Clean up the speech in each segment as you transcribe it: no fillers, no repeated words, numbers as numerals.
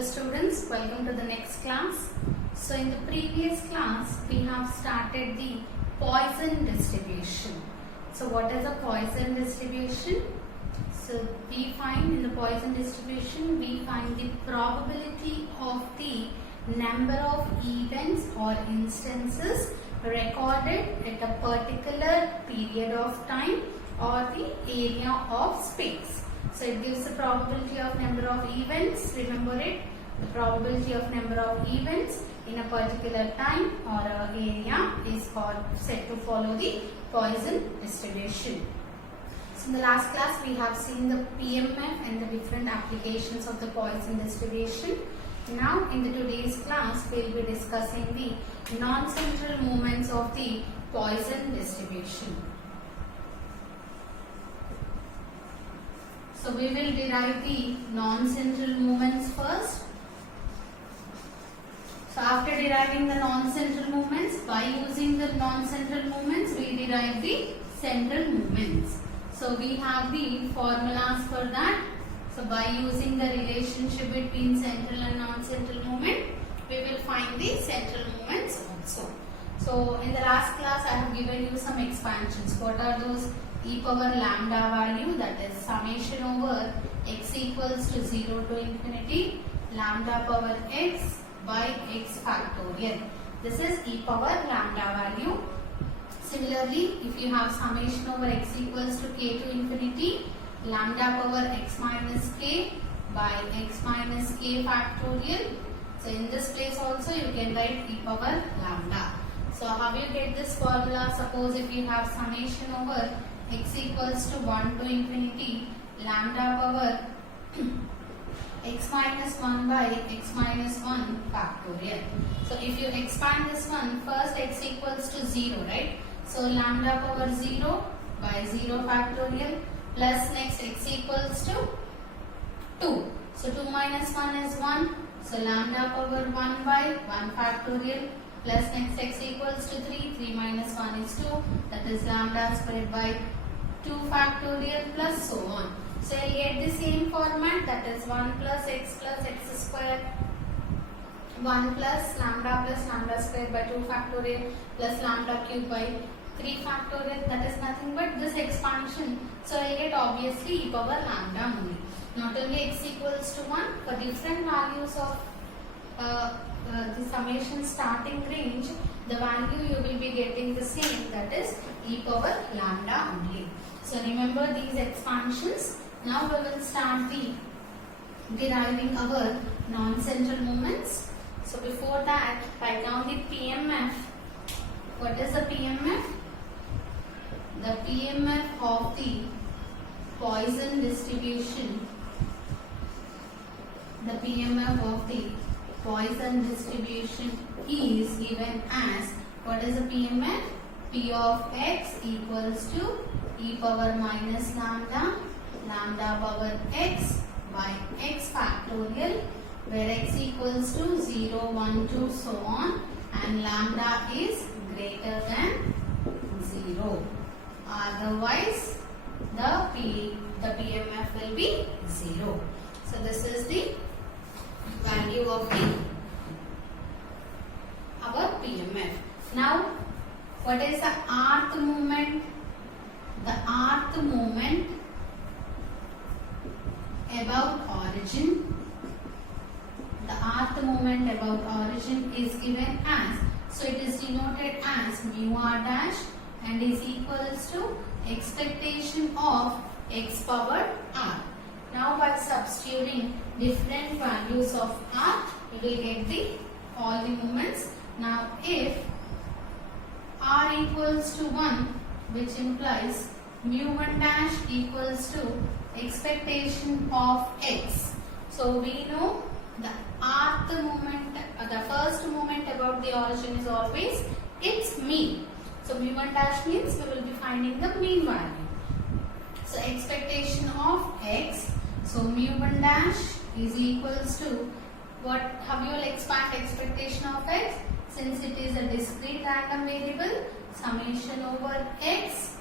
Hello students, welcome to the next class. So in the previous class we have started the Poisson distribution. So what is a Poisson distribution? So we find in the Poisson distribution we find the probability of the number of events or instances recorded at a particular period of time or the area of space. So it gives the probability of number of events, remember it, the probability of number of events in a particular time or area is said to follow the Poisson distribution. So in the last class we have seen the PMF and the different applications of the Poisson distribution. Now in the today's class we will be discussing the non-central moments of the Poisson distribution. So we will derive the non-central moments first. So after deriving the non-central moments, by using the non-central moments we derive the central moments. So we have the formulas for that. So by using the relationship between central and non-central moment, we will find the central moments also. So in the last class I have given you some expansions. What are those? E power lambda value, that is summation over x equals to 0 to infinity lambda power x by x factorial. This is e power lambda value. Similarly, if you have summation over x equals to k to infinity lambda power x minus k by x minus k factorial. So in this place also you can write e power lambda. So how you get this formula? Suppose if you have summation over x equals to 1 to infinity lambda power x minus 1 by x minus 1 factorial. So if you expand this one, first x equals to 0, right? So lambda power 0 by 0 factorial plus next x equals to 2. So 2 minus 1 is 1. So lambda power 1 by 1 factorial plus next x equals to 3. 3 minus 1 is 2. That is lambda squared by 2 factorial plus so on. So you get the same format, that is 1 plus x square 1 plus lambda square by 2 factorial plus lambda cube by 3 factorial. That is nothing but this expansion. So I get obviously e power lambda only. Not only x equals to 1, for different values of the summation starting range, the value you will be getting the same, that is e power lambda only. So remember these expansions. Now we will start the deriving our non-central moments. So before that, write down the PMF. What is the PMF? The PMF of the Poisson distribution. The PMF of the Poisson distribution is given as, what is the PMF? P of x equals to e power minus lambda power x by x factorial, where x equals to 0, 1, 2, so on, and lambda is greater than 0. Otherwise, the PMF will be 0. So this is the value of our PMF. Now, what is the rth moment? The rth moment about origin. The rth moment about origin is given as, so it is denoted as mu r dash and is equals to expectation of x power r. Now by substituting different values of r, we will get all the moments. Now if r equals to 1, which implies mu1 dash equals to expectation of x. So we know the rth moment, the first moment about the origin is always its mean. So mu1 dash means we will be finding the mean value. So expectation of x. So mu1 dash is equals to what? How you will expand expectation of x? Since it is a discrete random variable, summation over x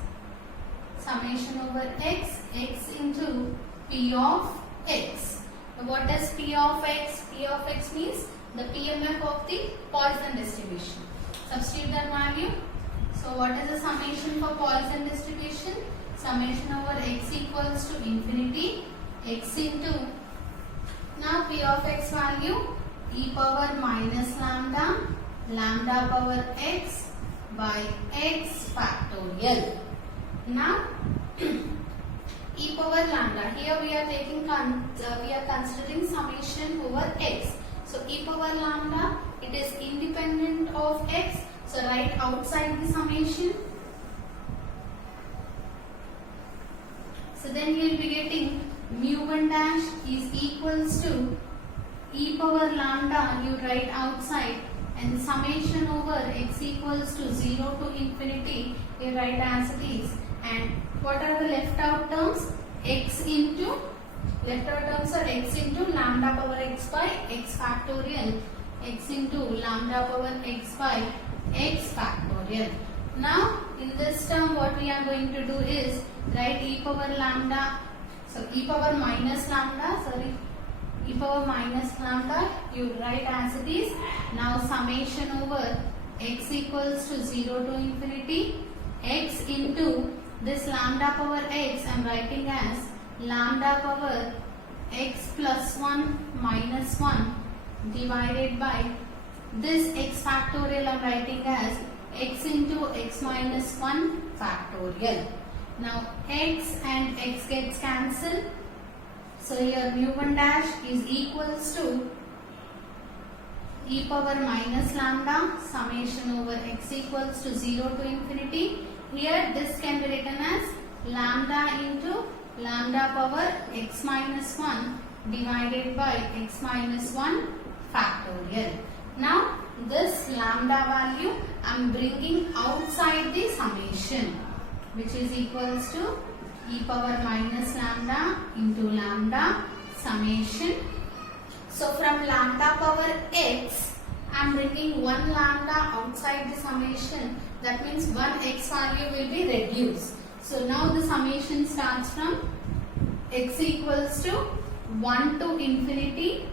x into p of x. What does P of X? P of X means the PMF of the Poisson distribution. Substitute that value. So what is the summation for Poisson distribution? Summation over x equals to infinity x into, now P of X value e power minus lambda, lambda power x by x factorial. Now e power lambda, here we are taking we are considering summation over x. So e power lambda, it is independent of x, so write outside the summation. So then you will be getting mu1 dash is equals to e power lambda, you write outside, and the summation over x equals to 0 to infinity, you write as it is. And what are the left out terms? X into, left out terms are x into lambda power x by x factorial, x into lambda power x by x factorial. Now in this term what we are going to do is write e power lambda, so e power minus lambda, e power minus lambda, you write as it is. Now summation over x equals to 0 to infinity, x into this lambda power x I am writing as lambda power x plus 1 minus 1 divided by this x factorial I am writing as x into x minus 1 factorial. Now x and x gets cancelled. So here mu1 dash is equals to e power minus lambda summation over x equals to 0 to infinity. Here this can be written as lambda into lambda power x minus 1 divided by x minus 1 factorial. Now this lambda value I am bringing outside the summation, which is equals to e power minus lambda into lambda summation. So from lambda power x I am bringing one lambda outside the summation, that means one x value will be reduced. So now the summation starts from x equals to 1 to infinity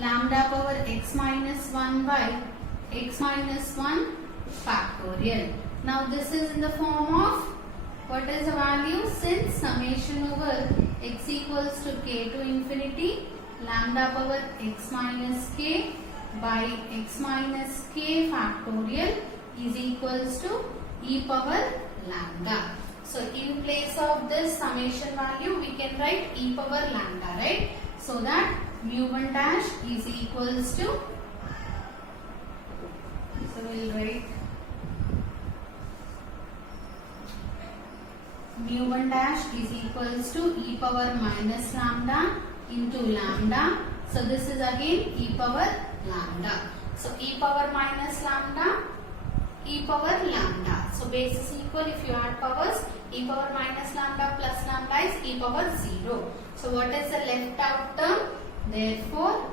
lambda power x minus 1 by x minus 1 factorial. Now this is in the form of, what is the value? Since summation over x equals to k to infinity lambda power x minus k by x minus k factorial is equals to e power lambda. So in place of this summation value we can write e power lambda, right? So that mu1 dash is equals to, so we will write mu1 dash is equals to e power minus lambda into lambda. So this is again e power lambda. So e power minus lambda, e power lambda. So base is equal, if you add powers, e power minus lambda plus lambda is e power 0. So what is the left out term? Therefore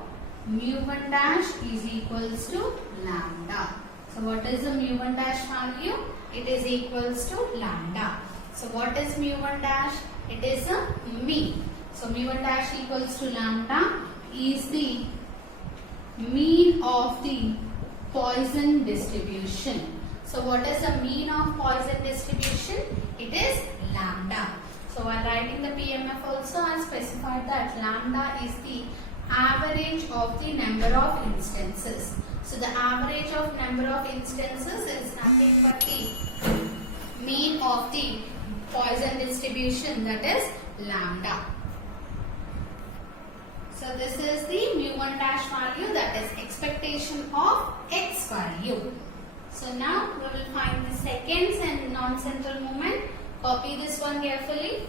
mu1 dash is equals to lambda. So what is the mu1 dash value? It is equals to lambda. So what is mu1 dash? It is a mean. So mu1 dash equals to lambda is the mean of the Poisson distribution. So what is the mean of Poisson distribution? It is lambda. So while writing the PMF also I specified that lambda is the average of the number of instances. So the average of number of instances is nothing but the mean of the Poisson distribution, that is lambda. So this is the mu1 dash value, that is expectation of x value. So now we will find the seconds and non-central moment. Copy this one carefully.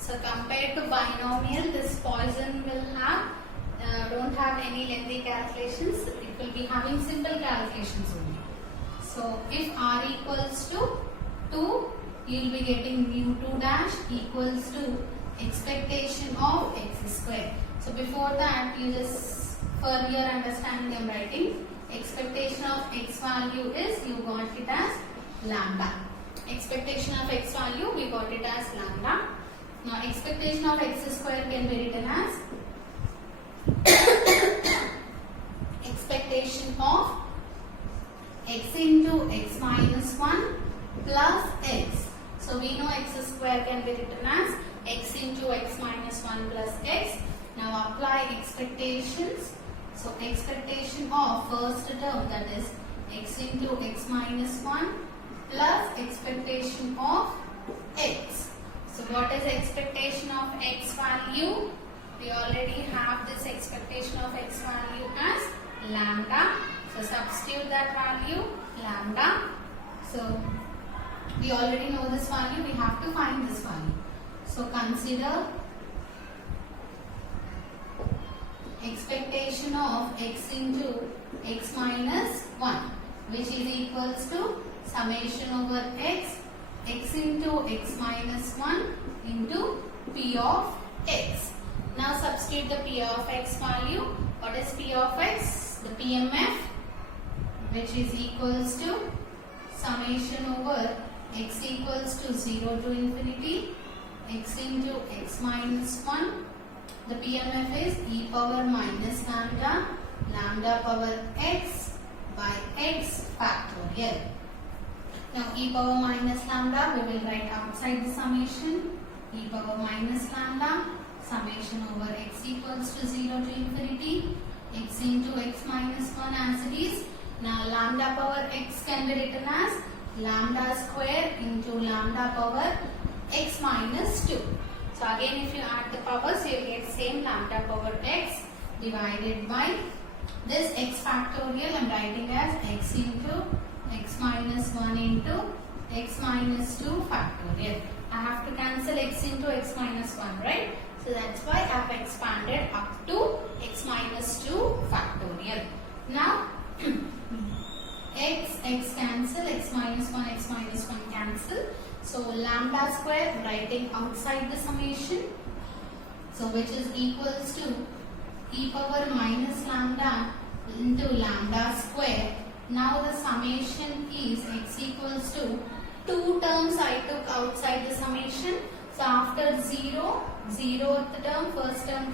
So compared to binomial, this Poisson will have don't have any lengthy calculations. It will be having simple calculations only. So if r equals to 2, you will be getting mu2 dash equals to expectation of x square. So before that, you just for your understanding I am writing expectation of x value is, you got it as lambda. Expectation of x value we got it as lambda. Now expectation of x square can be written as expectation of x into x minus 1 plus x. So we know x square can be written as x into x minus 1 plus x. Now apply expectations. So expectation of first term, that is x into x minus 1 plus expectation of x. So what is expectation of x value? We already have this expectation of x value as lambda. So substitute that value lambda. So we already know this value, we have to find this value. So consider expectation of x into x minus 1, which is equals to summation over x into x minus 1 into p of x. Now substitute the p of x value. What is p of x? The PMF, which is equals to summation over x equals to 0 to infinity x into x minus 1. The PMF is e power minus lambda, lambda power x by x factorial. Now e power minus lambda we will write outside the summation, e power minus lambda, summation over x equals to 0 to infinity x into x minus 1 as it is. Now lambda power x can be written as lambda square into lambda power x minus 2. So again if you add the powers, you will get same lambda power x divided by this x factorial. I am writing as x into x minus 1 into x minus 2 factorial. I have to cancel x into x minus 1, right? So that's why I have expanded up to x minus 2 factorial. Now x cancel, x minus 1 cancel. So lambda square writing outside the summation. So which is equals to e power minus lambda into lambda square. Now the summation is x equals to 2 terms I took outside the summation. So after 0, 0th term, first term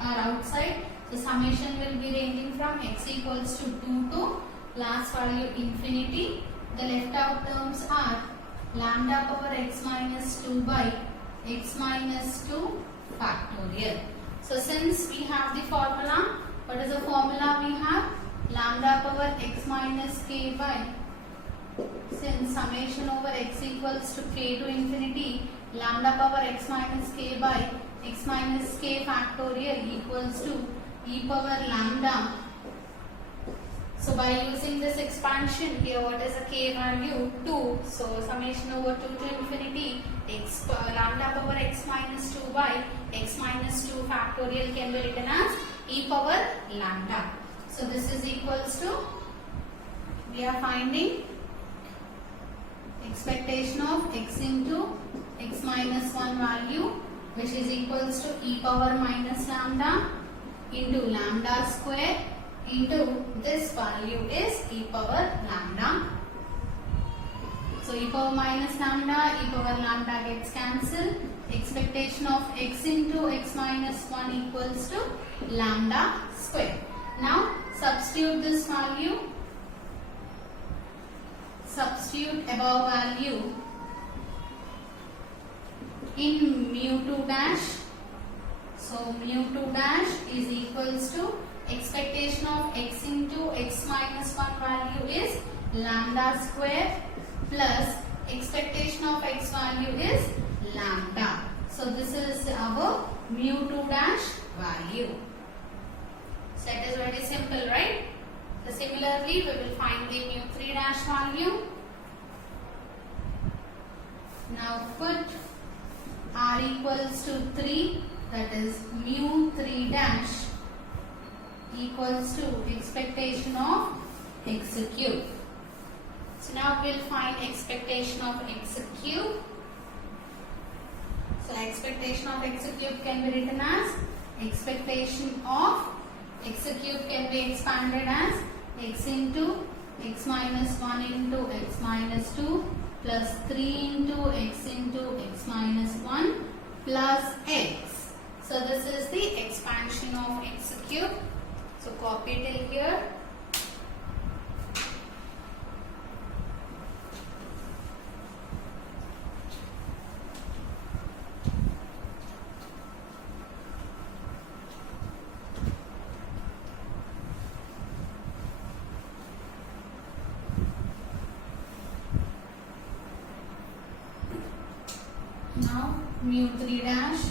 are outside. So summation will be ranging from x equals to 2 to last value infinity. The left out terms are lambda power x minus 2 by x minus 2 factorial. So since we have the formula, what is the formula we have? Lambda power x minus k by, since summation over x equals to k to infinity, lambda power x minus k by x minus k factorial equals to e power lambda. So by using this expansion here, what is the k value? 2. So summation over 2 to infinity x lambda power x minus 2 by x minus 2 factorial can be written as e power lambda. So this is equals to, we are finding expectation of x into x minus 1 value, which is equals to e power minus lambda into lambda square into this value is e power lambda. So e power minus lambda, e power lambda gets cancelled. Expectation of x into x minus 1 equals to lambda square. Now substitute this value, substitute above value in mu2 dash. So mu2 dash is equals to expectation of x into x minus 1 value is lambda square plus expectation of x value is lambda. So this is our mu2 dash value. So it is very simple, right? So similarly, we will find the mu3 dash value. Now put r equals to 3, that is mu3 dash equals to expectation of x cube. So now we will find expectation of x cube. So expectation of x cube can be written as expectation of x cube can be expanded as x into x minus 1 into x minus 2 plus 3 into x minus 1 plus x. So this is the expansion of x cube. So copy till here. Now mu 3 dash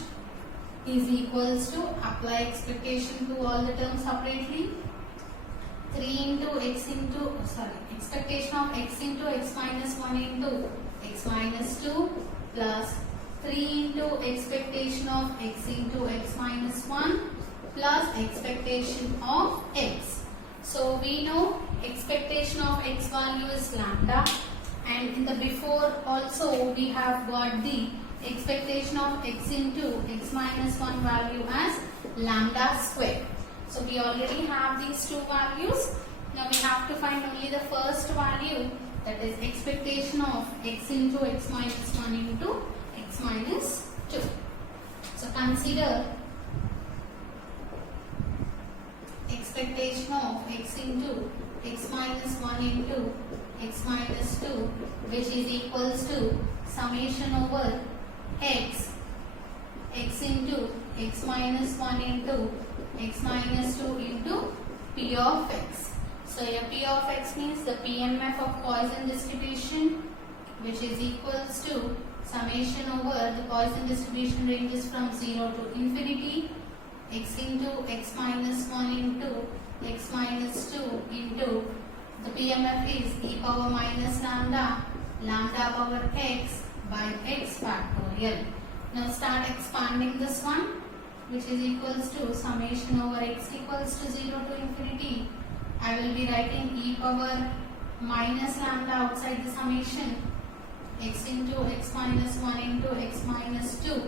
is equals to apply expectation to all the terms separately. 3 into x into expectation of x into x minus 1 into x minus 2 plus 3 into expectation of x into x minus 1 plus expectation of x. So we know expectation of x value is lambda, and in the before also we have got the expectation of x into x minus 1 value as lambda square. So we already have these two values. Now we have to find only the first value, that is expectation of x into x minus 1 into x minus 2. So consider expectation of x into x minus 1 into x minus 2, which is equals to summation over x into x minus 1 into x minus 2 into p of x. So here p of x means the PMF of Poisson distribution, which is equals to summation over the Poisson distribution ranges from 0 to infinity, x into x minus 1 into x minus 2 into the PMF is e power minus lambda power x by x factorial. Now start expanding this one, which is equals to summation over x equals to 0 to infinity. I will be writing e power minus lambda outside the summation, x into x minus 1 into x minus 2.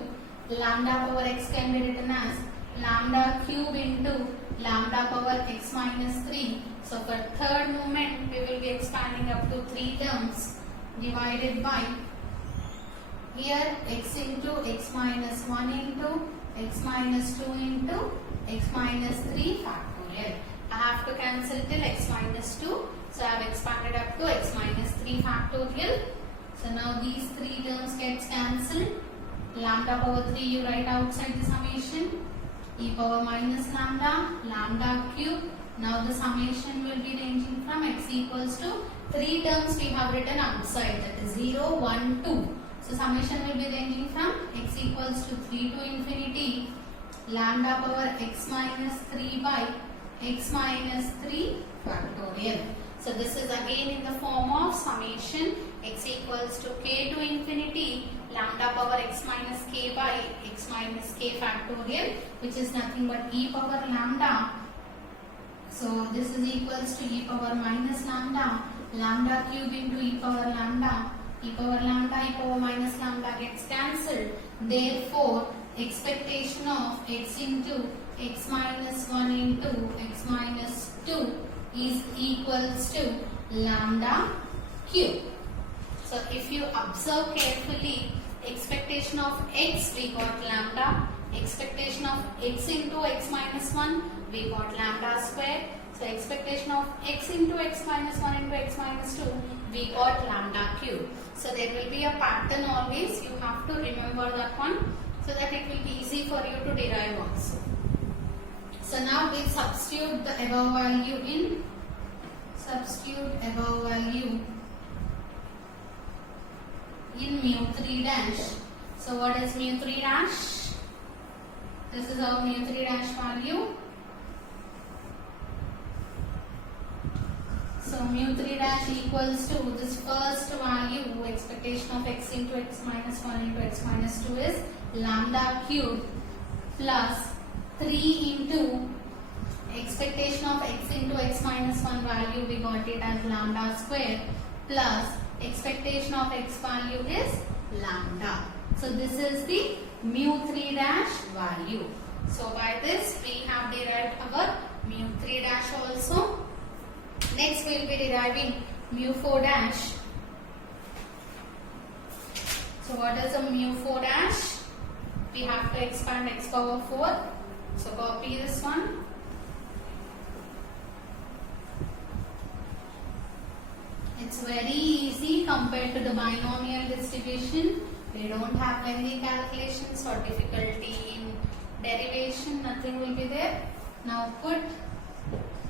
Lambda power x can be written as lambda cube into lambda power x minus 3. So for third moment we will be expanding up to 3 terms divided by here x into x minus 1 into x minus 2 into x minus 3 factorial. I have to cancel till x minus 2. So I have expanded up to x minus 3 factorial. So now these 3 terms gets cancelled. Lambda power 3 you write outside the summation. E power minus lambda cube. Now the summation will be ranging from x equals to 3 terms we have written outside, that is 0, 1, 2. So summation will be ranging from x equals to 3 to infinity lambda power x minus 3 by x minus 3 factorial. So this is again in the form of summation x equals to k to infinity lambda power x minus k by x minus k factorial, which is nothing but e power lambda. So this is equals to e power minus lambda cube into e power minus lambda gets cancelled. Therefore, expectation of x into x minus 1 into x minus 2 is equals to lambda cube. So if you observe carefully, expectation of x we got lambda, expectation of x into x minus 1 we got lambda square. So expectation of x into x minus 1 into x minus 2 we got lambda cube. So there will be a pattern always, you have to remember that one so that it will be easy for you to derive also. So now we substitute the above value in, mu 3 dash. So what is mu 3 dash? This is our mu 3 dash value. So mu 3 dash equals to this first value, expectation of x into x minus 1 into x minus 2 is lambda cube plus 3 into expectation of x into x minus 1 value we got it as lambda square plus expectation of x value is lambda. So this is the mu3 dash value. So by this we have derived our mu3 dash also. Next we will be deriving mu4 dash. So what is a mu4 dash? We have to expand x power 4. So copy this one. It's very easy compared to the binomial distribution. We don't have any calculations or difficulty in derivation. Nothing will be there. Now put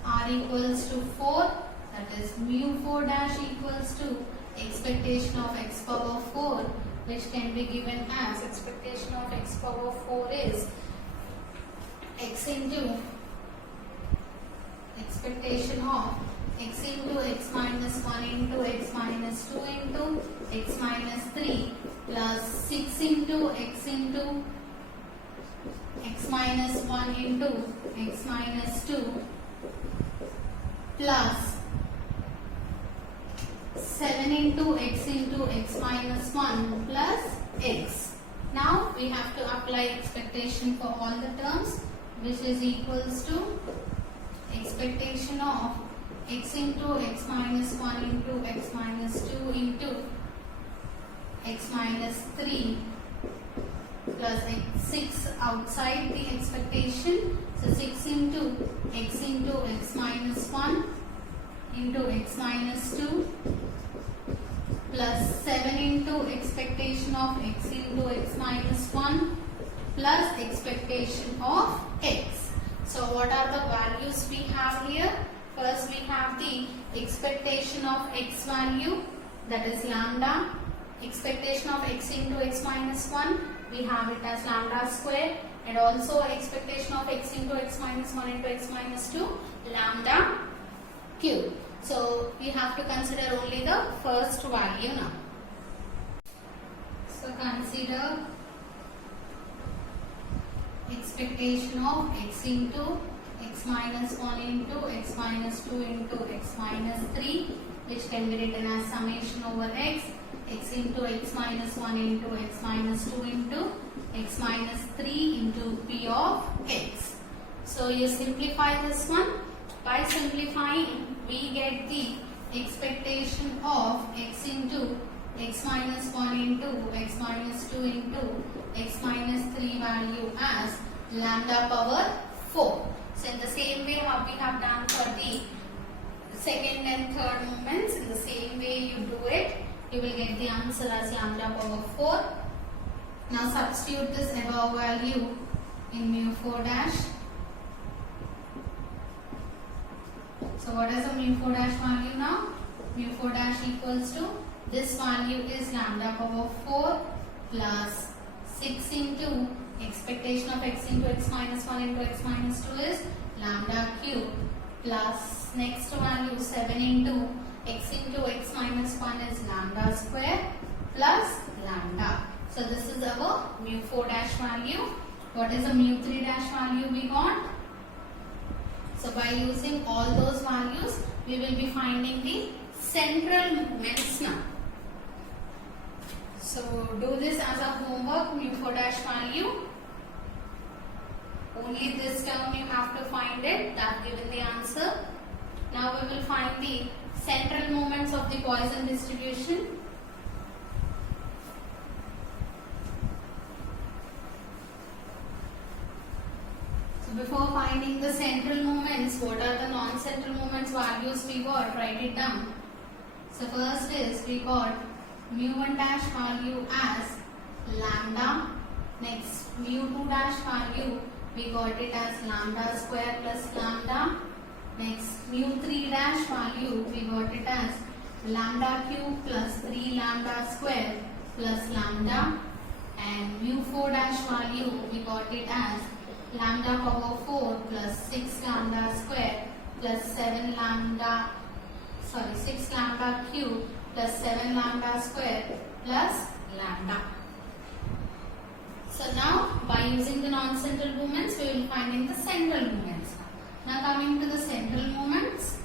r equals to 4. That is mu4 dash equals to expectation of x power 4, which can be given as expectation of x power 4 is x into expectation of x into x minus 1 into x minus 2 into x minus 3 plus 6 into x minus 1 into x minus 2 plus 7 into x minus 1 plus x. Now we have to apply expectation for all the terms, which is equals to expectation of x into x minus 1 into x minus 2 into x minus 3 plus 6 outside the expectation. So 6 into x minus 1 into x minus 2 plus 7 into expectation of x into x minus 1 plus expectation of x. So what are the values we have here? First we have the expectation of x value, that is lambda. Expectation of x into x minus 1, we have it as lambda square, and also expectation of x into x minus 1 into x minus 2, lambda cube. So we have to consider only the first value now. So consider expectation of x into x minus 1 into x minus 2 into x minus 3, which can be written as summation over x into x minus 1 into x minus 2 into x minus 3 into p of x. So you simplify this one. By simplifying, we get the expectation of x into x minus 1 into x minus 2 into x minus 3 value as lambda power 4. So in the same way how we have done for the second and third moments, in the same way you do it, you will get the answer as lambda power 4. Now substitute this above value in mu4 dash. So what is the mu4 dash value now? Mu4 dash equals to, this value is lambda power 4 plus 6 into expectation of x into x minus 1 into x minus 2 is lambda cube plus next value 7 into x minus 1 is lambda square plus lambda. So this is our mu4 dash value. What is the mu3 dash value we got? So by using all those values, we will be finding the central moments now. So do this as a homework, mu4 dash value. Only this term you have to find it. I've given the answer. Now we will find the central moments of the Poisson distribution. So before finding the central moments, what are the non-central moments values we got? Write it down. So first is we got mu1 dash value as lambda. Next mu2 dash value we got it as lambda square plus lambda. Next mu3 dash value we got it as lambda cube plus 3 lambda square plus lambda. And mu4 dash value we got it as lambda power 4 plus 6 lambda square plus 6 lambda cube plus 7 lambda square plus lambda. So now by using the non-central moments, we will find in the central moments. Now coming to the central moments.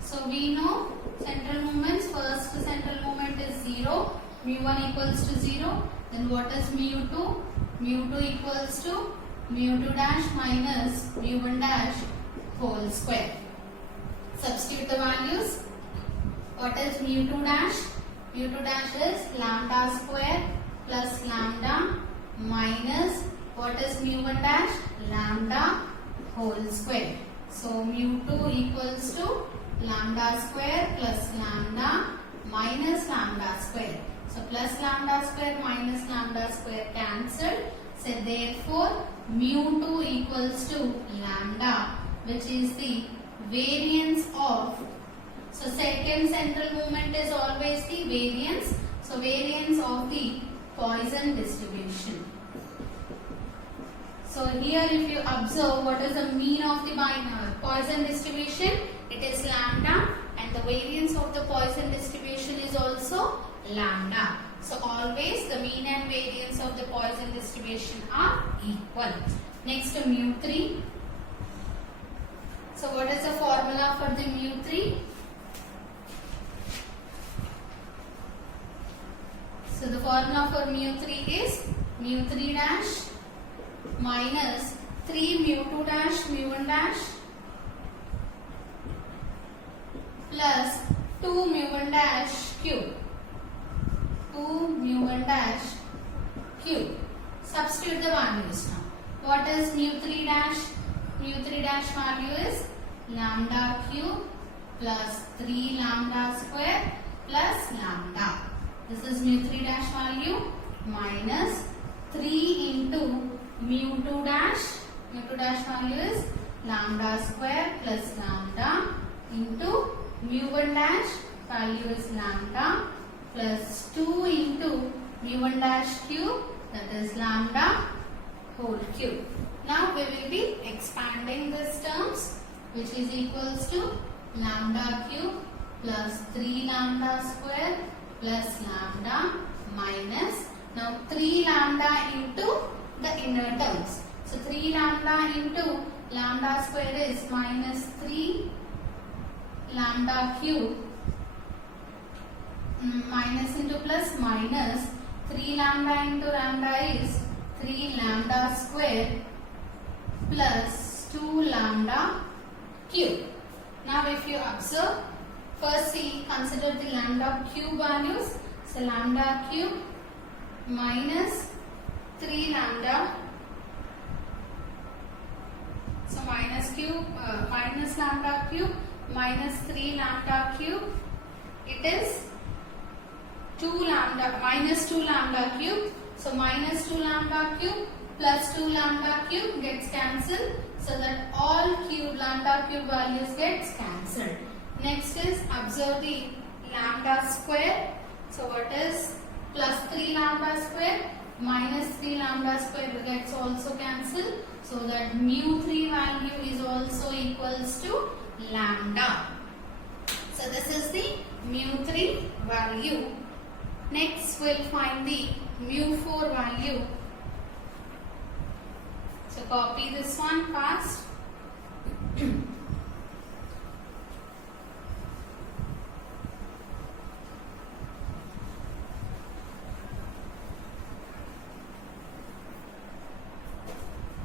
So we know central moments, first central moment is 0, mu1 equals to 0. Then what is mu2? Mu2 equals to mu2 dash minus mu1 dash whole square. Substitute the values. What is mu2 dash? mu2 dash is lambda square plus lambda minus what is mu1 dash? Lambda whole square. So mu2 equals to lambda square plus lambda minus lambda square. So plus lambda square minus lambda square cancelled. So therefore mu2 equals to lambda, which is the variance of, so second central movement is always the variance. So variance of the Poisson distribution. So here if you observe what is the mean of the Poisson distribution, it is lambda, and the variance of the Poisson distribution is also lambda. So always the mean and variance of the Poisson distribution are equal. Next to mu3. So what is the formula for the mu3? So the formula for mu3 is mu3 dash minus 3 mu2 dash mu1 dash plus 2 mu1 dash cube. 2 mu1 dash cube. Substitute the values now. What is mu3 dash? mu3 dash value is lambda cube plus 3 lambda square plus lambda. This is mu3 dash value minus 3 into mu2 dash. mu2 dash value is lambda square plus lambda into mu1 dash value is lambda plus 2 into mu1 dash cube, that is lambda whole cube. Now we will be expanding these terms, which is equals to lambda cube plus 3 lambda square plus lambda minus, now 3 lambda into the inner terms. So 3 lambda into lambda square is minus 3 lambda cube, minus into plus minus 3 lambda into lambda is 3 lambda square plus 2 lambda cube. Now if you observe, first see, consider the lambda cube values. So lambda cube minus 3 lambda, so minus lambda cube minus 3 lambda cube, it is 2 lambda minus 2 lambda cube. So minus 2 lambda cube plus 2 lambda cube gets cancelled, so that all lambda cube values gets cancelled. Next is observe the lambda square. So what is plus 3 lambda square minus 3 lambda square gets also cancelled, so that mu3 value is also equals to lambda. So this is the mu3 value. Next we'll find the mu4 value. So copy this one fast.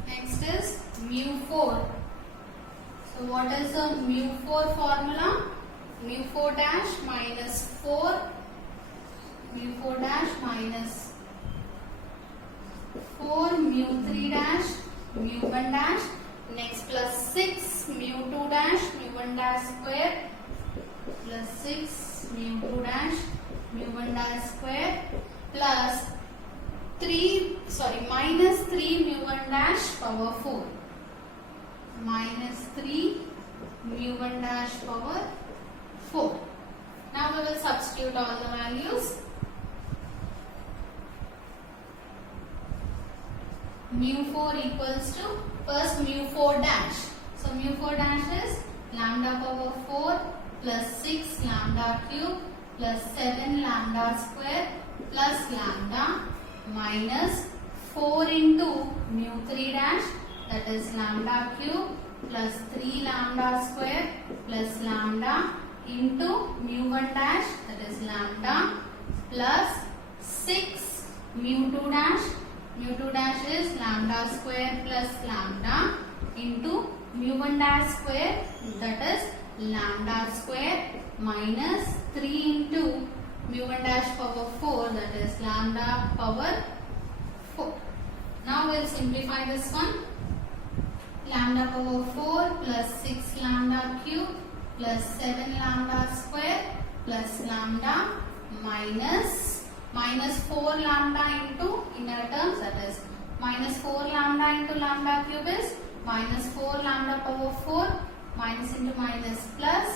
Next is mu4. So what is the mu4 formula? Mu4 dash minus 4, mu4 dash minus 4 mu3 dash mu1 dash, next plus 6 mu2 dash mu1 dash square plus 6 mu2 dash mu1 dash square plus minus 3 mu1 dash power 4, minus 3 mu1 dash power 4. Now we will substitute all the values. Mu4 equals to, first mu4 dash. So mu4 dash is lambda power 4 plus 6 lambda cube plus 7 lambda square plus lambda minus 4 into mu3 dash, that is lambda cube plus 3 lambda square plus lambda into mu1 dash, that is lambda plus 6 mu2 dash. Mu2 dash is lambda square plus lambda into mu1 dash square, that is lambda square minus 3 into mu1 dash power 4, that is lambda power 4. Now we'll simplify this one. Lambda power 4 plus 6 lambda cube plus 7 lambda square plus lambda minus 4 lambda into inner terms, that is minus 4 lambda into lambda cube is minus 4 lambda power 4 minus into minus plus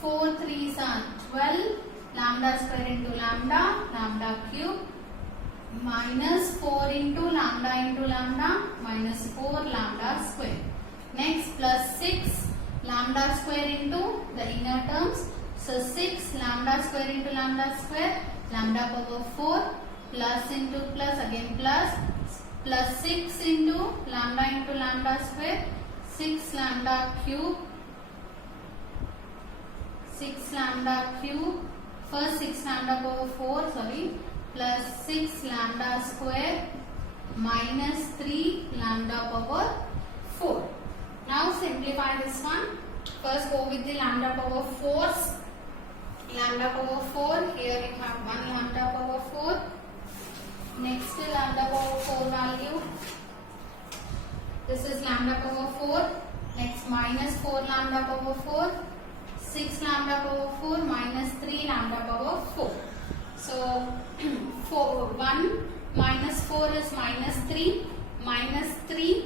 4 3s are 12 lambda square into lambda cube minus 4 into lambda minus 4 lambda square. Next plus 6 lambda square into the inner terms. So 6 lambda square into lambda square, lambda power 4 plus into plus again plus 6 into lambda square, 6 lambda cube, first 6 lambda power 4 plus 6 lambda square minus 3 lambda power 4. Now simplify this one. First go with the lambda power 4s. Lambda power 4, here you have 1 lambda power 4. Next lambda power 4 value. This is lambda power 4. Next minus 4 lambda power 4. 6 lambda power 4 minus 3 lambda power 4. So 1 minus 4 is minus 3. Minus 3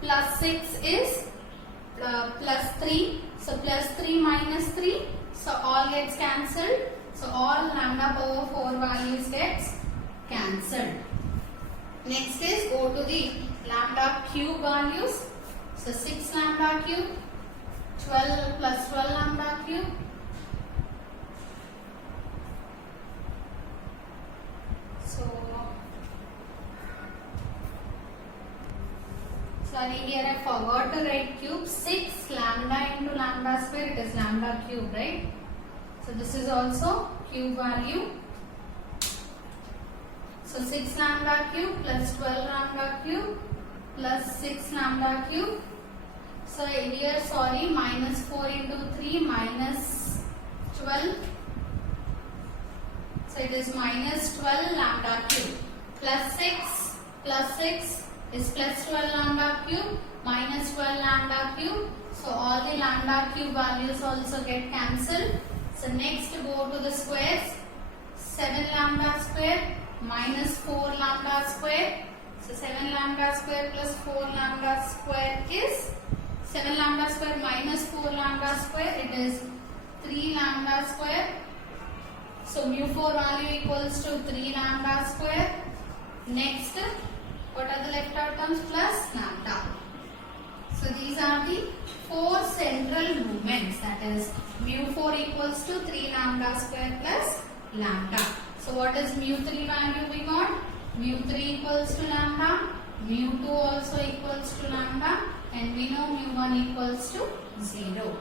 plus 6 is plus 3. So plus 3 minus 3. So all gets cancelled. So all lambda power 4 values gets cancelled. Next is go to the lambda cube values. So 6 lambda cube, 12 plus 12 lambda cube. Sorry, here I forgot to write cube. 6 lambda into lambda square, it is lambda cube, right? So this is also cube value. So 6 lambda cube plus 12 lambda cube plus 6 lambda cube. So here minus 4 into 3 minus 12. So it is minus 12 lambda cube plus 6 is plus 12 lambda cube minus 12 lambda cube. So all the lambda cube values also get cancelled. So next go to the squares. 7 lambda square minus 4 lambda square. So 7 lambda square plus 4 lambda square is 7 lambda square minus 4 lambda square, it is 3 lambda square. So mu4 value equals to 3 lambda square. Next, what are the left out terms? Plus lambda. So these are the 4 central movements, that is mu4 equals to 3 lambda square plus lambda. So what is mu3 value we got? Mu3 equals to lambda, mu2 also equals to lambda, and we know mu1 equals to 0.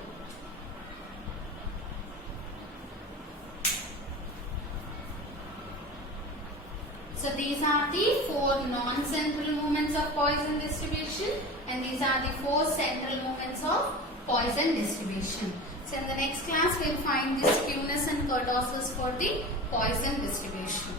So these are the 4 non-central movements of Poisson distribution, and these are the 4 central movements of Poisson distribution. So in the next class we will find the skewness and kurtosis for the Poisson distribution.